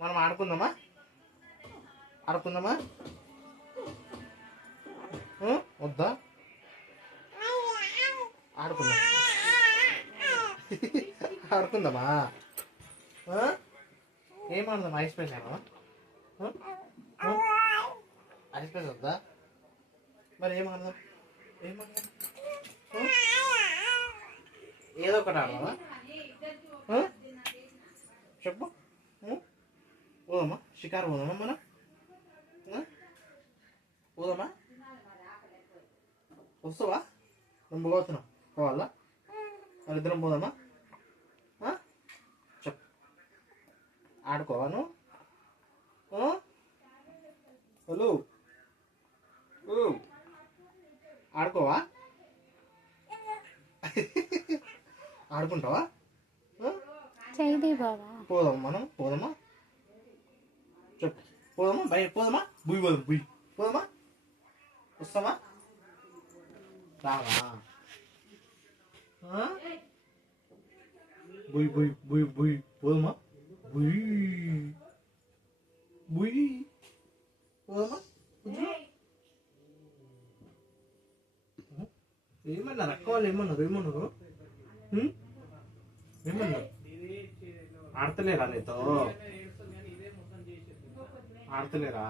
మనం ఆడుకుందామా? ఆడుకుందామా? వద్దా? ఆడుకుందాం. ఆడుకుందామా? ఏం ఆడదాం? ఐస్ ప్లేస్ ఆడదామా? ఐస్ ప్లేస్ వద్దా? మరి ఏం ఆడదాం? ఏదో ఒకటి ఆడదామా? చెప్పు. పోదామా? షికారు పోదామా మనం? పోదామా? వస్తావా? నువ్వు పోతున్నావు పోవాలా? వాళ్ళిద్దరం పోదామా? చెప్పు. ఆడుకోవా నువ్వు? హలో, ఆడుకోవా? ఆడుకుంటావా? పోదామా మనం? పోదామా? చెప్పు. పోదామా? బయట పోదామా? బుయ్ పోదాం. బుయ్ పోదామా? వస్తావా? రావా? బుయ్ బుయ్ బుయ్ బుయ్ పోదామా? బుయ్ బుయ్ పోదామా? ఏమన్నారు అక్క వాళ్ళు? ఏమన్నారు? ఆడతలేరా నీతో? ఆడతలేరా?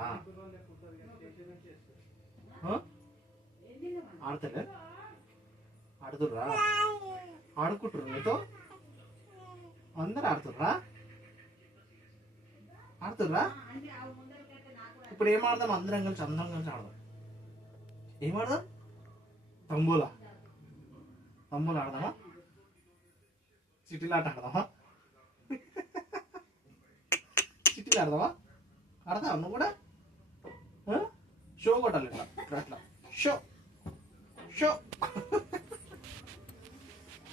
ఆడతలే? ఆడుతుర్రా? ఆడుకుంటుర్రు నీతో? అందరు ఆడుతుర్రా? ఇప్పుడు ఏం ఆడదాం? అందరం కలిసి ఆడదాం. ఏం ఆడదాం? తంబోలా ఆడదామా? చిట్టీలాట ఆడదామా? చిట్టీలు ఆడదామా? ఆడదావా నువ్వు కూడా? షో కొట్టాలి అట్లా షో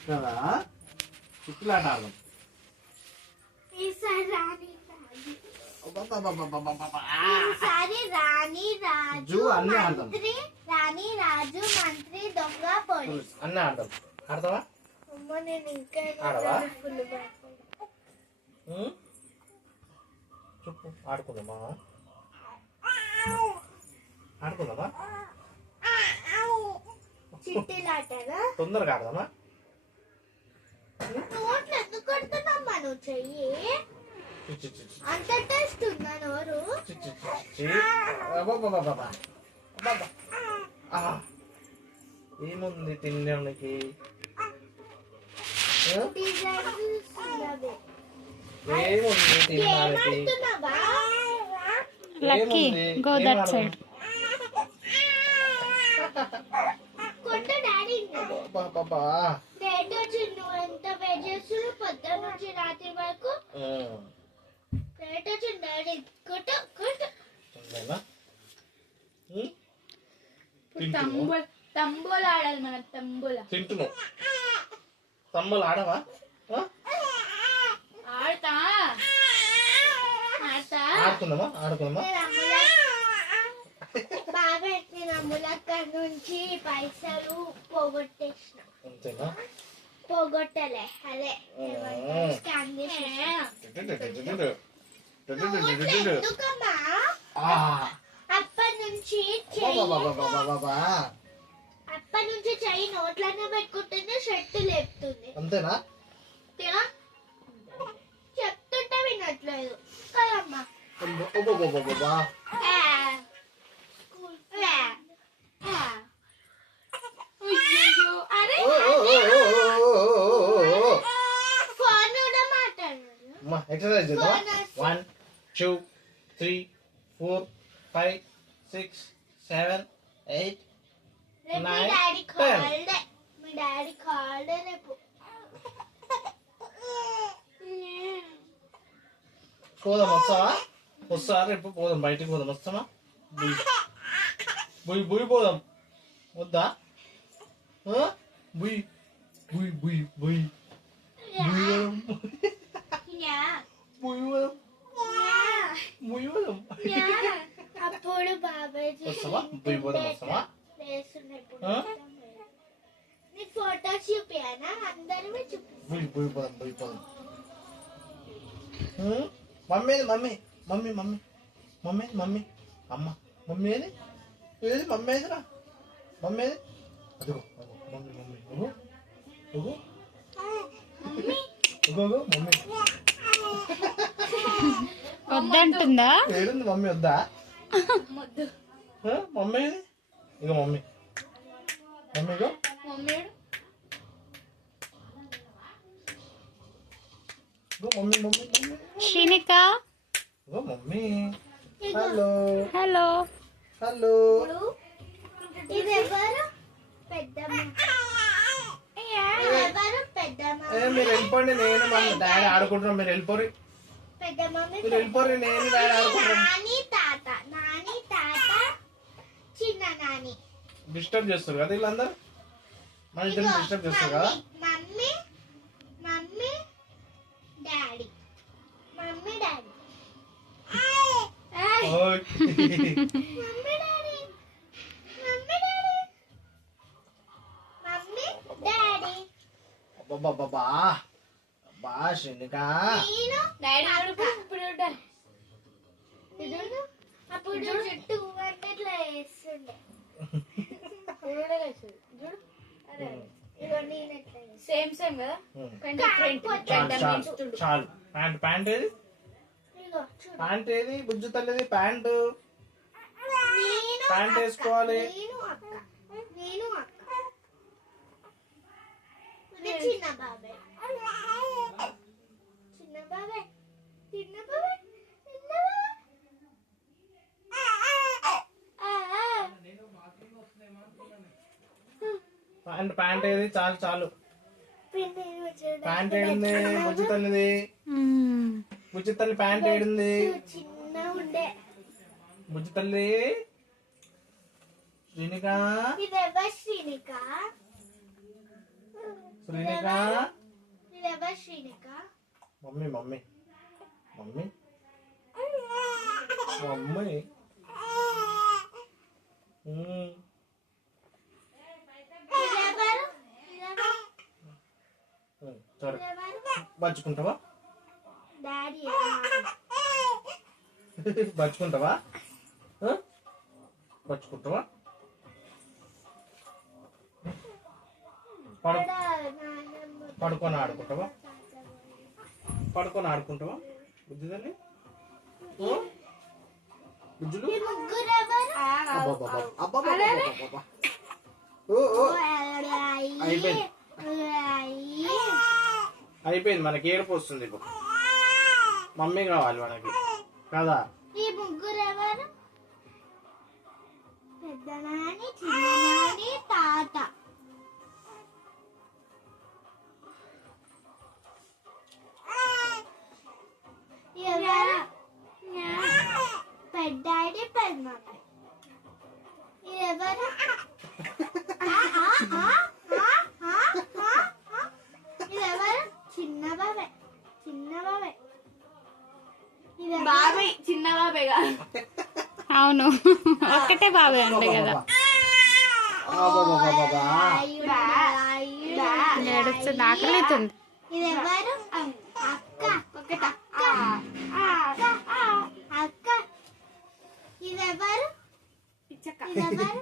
కదా. చిట్టీలాట ఆడదాం. అన్నీ ఆడదాం. రాణి, రాజు, మంత్రి, దొంగ, పోలీస్ అన్నీ ఆడదాం. ఆడతావా? చెప్పు. ఆడుకుందామా? తొందరగా ఆడదామా? ఎందుకు కొడుతున్నామ్మా నువ్వు? చెయ్యి అంత టేస్ట్ ఉందా నోరు? ఏముంది తినడానికి? ఏముంది తినడానికి? Lucky go that side. ఎంత వెయిట్ చేస్తున్నారు పొద్దున్న నుంచి రాత్రి వరకు? డాడీ తంబోలా ఆడాలి మనం. తింటున్నావు? తంబోలా ఆడవా? ఆడుకుందామా? బాగా నేను అమ్ములక్క నుంచి పైసలు పోగొట్టేసిన. అంతేనా? పోగొట్టలే, అదే స్కాన్ చేసేసిన. అప్పటి నుంచి చెయ్యి నోట్లనే పెట్టుకుంటుంది, షర్ట్ లేపుతుంది. అంతేనా? చెప్తుంటే వినట్లేదు కదమ్మా. ఎక్సర్సైజ్ చేద్దాం. 1 2 3 4 5 6 7 8 9 10. మీ డాడీ కాల్డ్ రేపు. పోదాం. వస్తావా? రేపు పోదాం, బయటికి పోదాం. వస్తామా? బుయ్ పోదాం. వద్దా? బుయ్ బుయ్ బుయ్ బుయ్ అప్పుడు బాబాజీ నీకు ఫోటోస్ చూపియానా? అందరూ mummy mummy mummy mummy mummy అమ్మ మమ్మీ ఏది ఏది మమ్మీ ఏదిరా మమ్మీ ఏది అదిగో మమ్మీ మమ్మీ ఓహో ఓహో ఓహో మమ్మీ వద్దంటుందా? ఏడుంది మమ్మీ వద్దా? మమ్మీ ఏది ఇగో మమ్మీ మమ్మీ ఇగో మమ్మీ మమ్మీ మమ్మీ శ్రీనిక ఇగో మమ్మీ హలో హలో. హలో ఇది ఎవరు పెద్దమ్మ ఎవరు పెద్దమ్మ మీరు వెళ్ళిపోండి నేను మా డాడీ ఆడుకుంటున్నాం మీరు వెళ్ళిపోరు పెద్దమ్మ మీరు వెళ్ళిపోరు నేను డాడీ ఆడుకుంటున్నాం నాని తాత చిన్న నాని డిస్టర్బ్ చేస్తారు కదా వీళ్ళందరూ మన ఇద్దరు డిస్టర్బ్ చేస్తారు కదా mummy mummy daddy mummy daddy ఓయ్. Mummy daddy mummy daddy mummy daddy అబ్బబ్బబ్బబ్బా. అబ్బా శ్రీనిక నేను డాడీ అప్పుడు చుట్టూ అంటే ఇట్లా వేస్తుండే సేమ్ సేమ్ కదా చాలు ప్యాంట్ ప్యాంట్ ఏది ప్యాంట్ ఏది బుజ్జు తల్లిది ప్యాంటు ప్యాంట్ వేసుకోవాలి నేను అక్క చిన్న బాబాయ్ చిన్న బాబాయ్ చిన్న బాబాయ్ చిన్న ప్యాంట్ ప్యాంట్ ఏది చాలు చాలు ప్యాంట్ ఏడింది బుజ్జు తల్లిది బుజ్జు తల్లి ప్యాంట్ ఏడింది చిన్న ఉండే బుజ్జు తల్లి శ్రీనిక ఇదెవరు శ్రీనిక శ్రీనిక ఇదెవరు Srinika mummy mummy mummy mummy ఇదెవరు సరే బచ్చుకుంటావా డాడీ బచ్చుకుంటావా బచ్చుకుంటావా పడుకొని ఆడుకుంటావా పడుకొని ఆడుకుంటావా బుజ్జి తల్లి బుజ్జులు ముగ్గురు ఎవరు అబ్బబ్బబ్బబ్బబ్బబ్బబ్బ. ఓ ఓ అయిపోయింది అయిపోయింది మనకి ఏడుపు వస్తుంది ఇప్పుడు మమ్మీ కావాలి మనకి కదా ఈ ముగ్గురు ఎవరు పెద్ద నాని చిన్న నాని తాత ఎవరు పెద్దాడి పెద్దమ్మాయి ఎవరు ఇదెవరు చిన్న బాబాయ్ చిన్న బాబాయ్ బాబాయ్ చిన్న బాబాయ్ కాదు. అవును ఒక్కటే బాబాయ్ ఉండే కదా. ఏడుస్తుంది, ఆకలితుంది. ఇదెవరు అక్క ఒకటి అక్క అక్క ఇదెవరు పిచ్చక్క ఇదెవరు